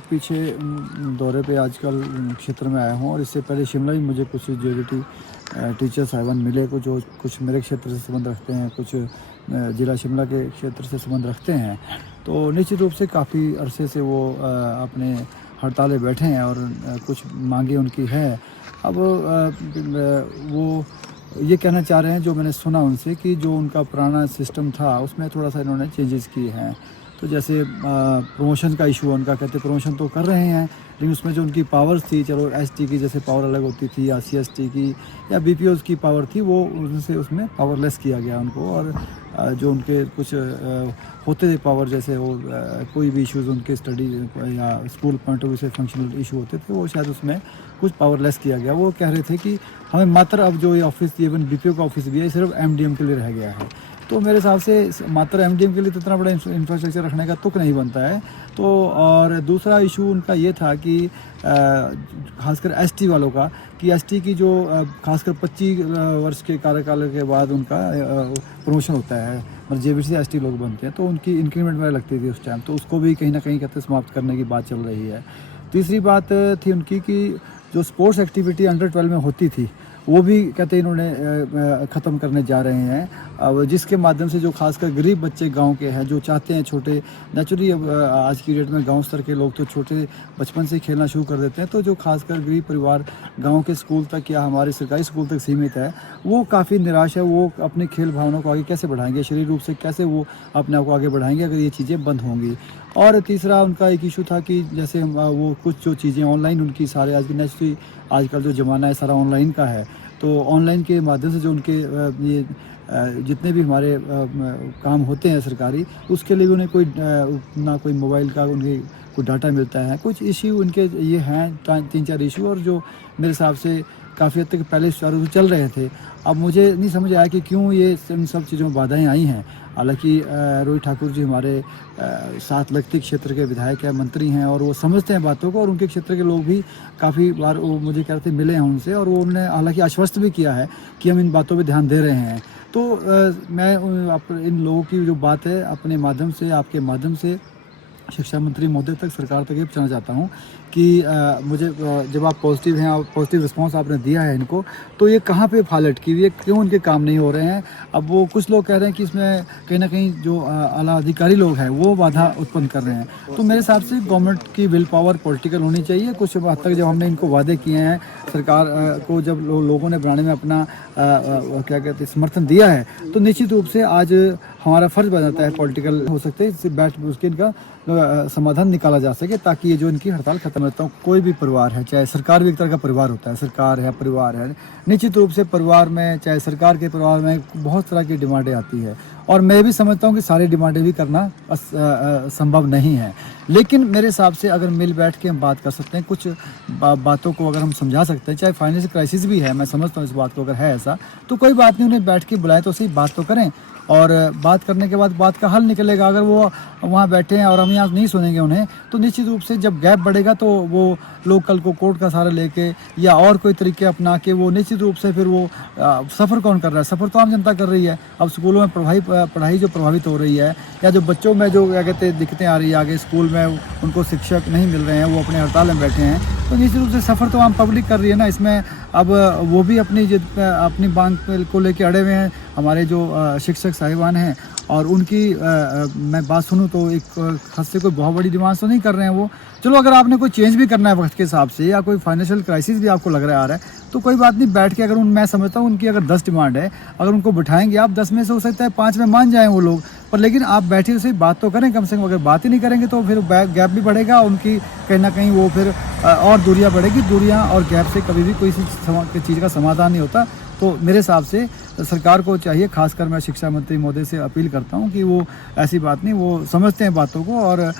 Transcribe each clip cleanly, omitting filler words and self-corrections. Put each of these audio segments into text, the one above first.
पीछे दौरे पे आजकल क्षेत्र में आया हूँ और इससे पहले शिमला भी मुझे कुछ जेबीटी टीचर साहिबान मिले जो कुछ मेरे क्षेत्र से संबंध रखते हैं, कुछ ज़िला शिमला के क्षेत्र से संबंध रखते हैं। तो निश्चित रूप से काफ़ी अरसे से वो अपने हड़ताल बैठे हैं और कुछ मांगे उनकी है। अब वो ये कहना चाह रहे हैं, जो मैंने सुना उनसे, कि जो उनका पुराना सिस्टम था उसमें थोड़ा सा इन्होंने चेंजेस किए हैं। तो जैसे प्रमोशन का इशू उनका, कहते प्रमोशन तो कर रहे हैं लेकिन उसमें जो उनकी पावर्स थी, चलो एसटी की जैसे पावर अलग होती थी या सीएसटी की या बीपीओज़ की पावर थी, वो उनसे उसमें पावरलेस किया गया उनको। और जो उनके कुछ होते थे पावर, जैसे वो कोई भी इश्यूज़ उनके स्टडी या स्कूल पॉइंट ऑफ व्यू से फंक्शनल इशू होते थे, वो शायद उसमें कुछ पावरलेस किया गया। वो कह रहे थे कि हमें मात्र अब जो ये ऑफिस, इवन बीपीओ का ऑफिस भी है, सिर्फ एमडीएम के लिए रह गया है। तो मेरे हिसाब से मात्र एमडीएम के लिए तो इतना बड़ा इंफ्रास्ट्रक्चर रखने का तुक नहीं बनता है। तो और दूसरा इशू उनका ये था कि खासकर एसटी वालों का, कि एसटी की जो खासकर 25 वर्ष के कार्यकाल के बाद उनका प्रमोशन होता है, मतलब जेबीटी से एसटी लोग बनते हैं, तो उनकी इंक्रीमेंट वगैरह लगती थी उस टाइम, तो उसको भी कहीं ना कहीं कहते समाप्त करने की बात चल रही है। तीसरी बात थी उनकी कि जो स्पोर्ट्स एक्टिविटी अंडर 12 में होती थी, वो भी कहते इन्होंने ख़त्म करने जा रहे हैं। अब जिसके माध्यम से जो खासकर गरीब बच्चे गांव के हैं, जो चाहते हैं छोटे, नेचुरली अब आज की डेट में गांव स्तर के लोग तो छोटे बचपन से खेलना शुरू कर देते हैं, तो जो खासकर गरीब परिवार गांव के स्कूल तक या हमारे सरकारी स्कूल तक सीमित है, वो काफ़ी निराश है। वो अपनी खेल भावना को आगे कैसे बढ़ाएंगे, शरीर रूप से कैसे वो अपने आप को आगे बढ़ाएंगे अगर ये चीज़ें बंद होंगी। और तीसरा उनका एक इशू था कि जैसे वो कुछ जो चीज़ें ऑनलाइन उनकी सारे आज की नेचुरली आजकल जो ज़माना है सारा ऑनलाइन का है, तो ऑनलाइन के माध्यम से जो उनके ये जितने भी हमारे काम होते हैं सरकारी, उसके लिए उन्हें कोई ना कोई मोबाइल का उनके कोई डाटा मिलता है। कुछ इश्यू उनके ये हैं 3-4 इशू, और जो मेरे हिसाब से काफ़ी हद तक पहले शुरू चल रहे थे। अब मुझे नहीं समझ आया कि क्यों ये इन सब चीज़ों में बाधाएँ आई हैं। हालांकि रोहित ठाकुर जी हमारे 7 लगती क्षेत्र के विधायक हैं, मंत्री हैं, और वो समझते हैं बातों को, और उनके क्षेत्र के लोग भी काफ़ी बार वो मुझे कहते मिले हैं उनसे, और वो उन्होंने हालांकि आश्वस्त भी किया है कि हम इन बातों पे ध्यान दे रहे हैं। तो मैं इन लोगों की जो बात है अपने माध्यम से, आपके माध्यम से शिक्षा मंत्री महोदय तक, सरकार तक ये पूछना चाहता हूँ कि मुझे जब आप पॉजिटिव हैं, आप पॉजिटिव रिस्पांस आपने दिया है इनको, तो ये कहाँ पे फाल अटकी हुई है, क्यों इनके काम नहीं हो रहे हैं? अब वो कुछ लोग कह रहे हैं कि इसमें कहीं ना कहीं जो आला अधिकारी लोग हैं वो बाधा उत्पन्न कर रहे हैं। तो मेरे हिसाब से गवर्नमेंट की विल पावर पॉलिटिकल होनी चाहिए। कुछ हद तक जब हमने इनको वादे किए हैं, सरकार को जब लोगों ने बनाने में अपना क्या कहते हैं समर्थन दिया है, तो निश्चित रूप से आज हमारा फर्ज बन जाता है, पॉलिटिकल हो सकते हैं, बैठ उसके इनका समाधान निकाला जा सके, ताकि ये जो इनकी हड़ताल खत्म होता है। कोई भी परिवार है, चाहे सरकार भी एक तरह का परिवार होता है, सरकार है, परिवार है, निश्चित रूप से परिवार में, चाहे सरकार के परिवार में बहुत तरह की डिमांडें आती है, और मैं भी समझता हूँ कि सारी डिमांडें भी करना संभव नहीं है। लेकिन मेरे हिसाब से अगर मिल बैठ के हम बात कर सकते हैं, कुछ बातों को अगर हम समझा सकते हैं, चाहे फाइनेंशियल क्राइसिस भी है, मैं समझता हूँ इस बात को, अगर है ऐसा तो कोई बात नहीं, उन्हें बैठ के बुलाएं तो सही, बात तो करें, और बात करने के बाद बात का हल निकलेगा। अगर वो वहाँ बैठे हैं और हम यहाँ नहीं सुनेंगे उन्हें, तो निश्चित रूप से जब गैप बढ़ेगा तो वो लोग कल को कोर्ट का सहारा लेके या और कोई तरीके अपना के वो निश्चित रूप से फिर वो सफ़र कौन कर रहा है? सफ़र तो आम जनता कर रही है। अब स्कूलों में पढ़ाई जो प्रभावित हो रही है, या जो बच्चों में जो क्या कहते हैं दिक्कतें आ रही है, आगे स्कूल में उनको शिक्षक नहीं मिल रहे हैं, वो अपने हड़ताल में बैठे हैं, तो निश्चित रूप से सफ़र तो आम पब्लिक कर रही है ना इसमें। अब वो भी अपनी मांग को लेके अड़े हुए हैं, हमारे जो शिक्षक साहिबान हैं, और उनकी मैं बात सुनूं तो एक हद से कोई बहुत बड़ी डिमांड तो नहीं कर रहे हैं वो। चलो अगर आपने कोई चेंज भी करना है वक्त के हिसाब से, या कोई फाइनेंशियल क्राइसिस भी आपको लग रहा है आ रहा है, तो कोई बात नहीं, बैठ के अगर मैं समझता हूँ उनकी अगर 10 डिमांड है, अगर उनको बिठाएंगे आप, 10 में से हो सकता है 5 में मान जाएँ वो लोग, पर लेकिन आप बैठे से बात तो करें कम से कम। अगर बात ही नहीं करेंगे तो फिर गैप भी बढ़ेगा, उनकी कहीं ना कहीं वो फिर और दूरियाँ बढ़ेगी। दूरियाँ और गैप से कभी भी कोई चीज़ का समाधान नहीं होता। तो मेरे हिसाब से सरकार को चाहिए, खासकर मैं शिक्षा मंत्री महोदय से अपील करता हूं कि वो ऐसी बात नहीं, वो समझते हैं बातों को, और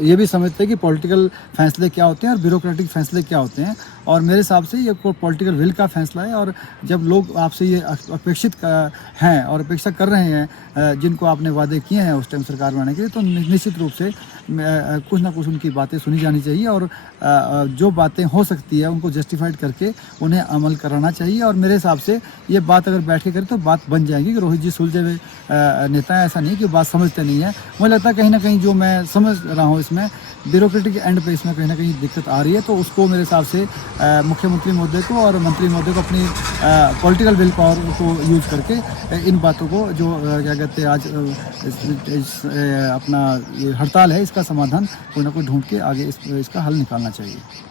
ये भी समझते हैं कि पॉलिटिकल फैसले क्या होते हैं और ब्यूरोक्रेटिक फैसले क्या होते हैं। और मेरे हिसाब से ये पॉलिटिकल विल का फैसला है, और जब लोग आपसे ये अपेक्षित हैं और अपेक्षा कर रहे हैं, जिनको आपने वादे किए हैं उस टाइम सरकार बनाने के लिए, तो निश्चित रूप से कुछ ना कुछ उनकी बातें सुनी जानी चाहिए, और जो बातें हो सकती है उनको जस्टिफाइड करके उन्हें अमल कराना चाहिए। और मेरे हिसाब से ये बात अगर बैठ के करें तो बात बन जाएगी। रोहित जी सुलझे हुए नेता है, ऐसा नहीं कि बात समझते नहीं है। मुझे लगता है कहीं ना कहीं जो मैं समझ रहा हूँ इसमें ब्यूरोक्रेटिक एंड पे इसमें कहीं ना कहीं दिक्कत आ रही है, तो उसको मेरे हिसाब से मुख्यमंत्री महोदय को और मंत्री महोदय को अपनी पॉलिटिकल विल पावर को यूज करके इन बातों को जो क्या कहते हैं आज अपना ये हड़ताल है, इसका समाधान कोई ना कोई ढूंढ के आगे इसका हल निकालना चाहिए।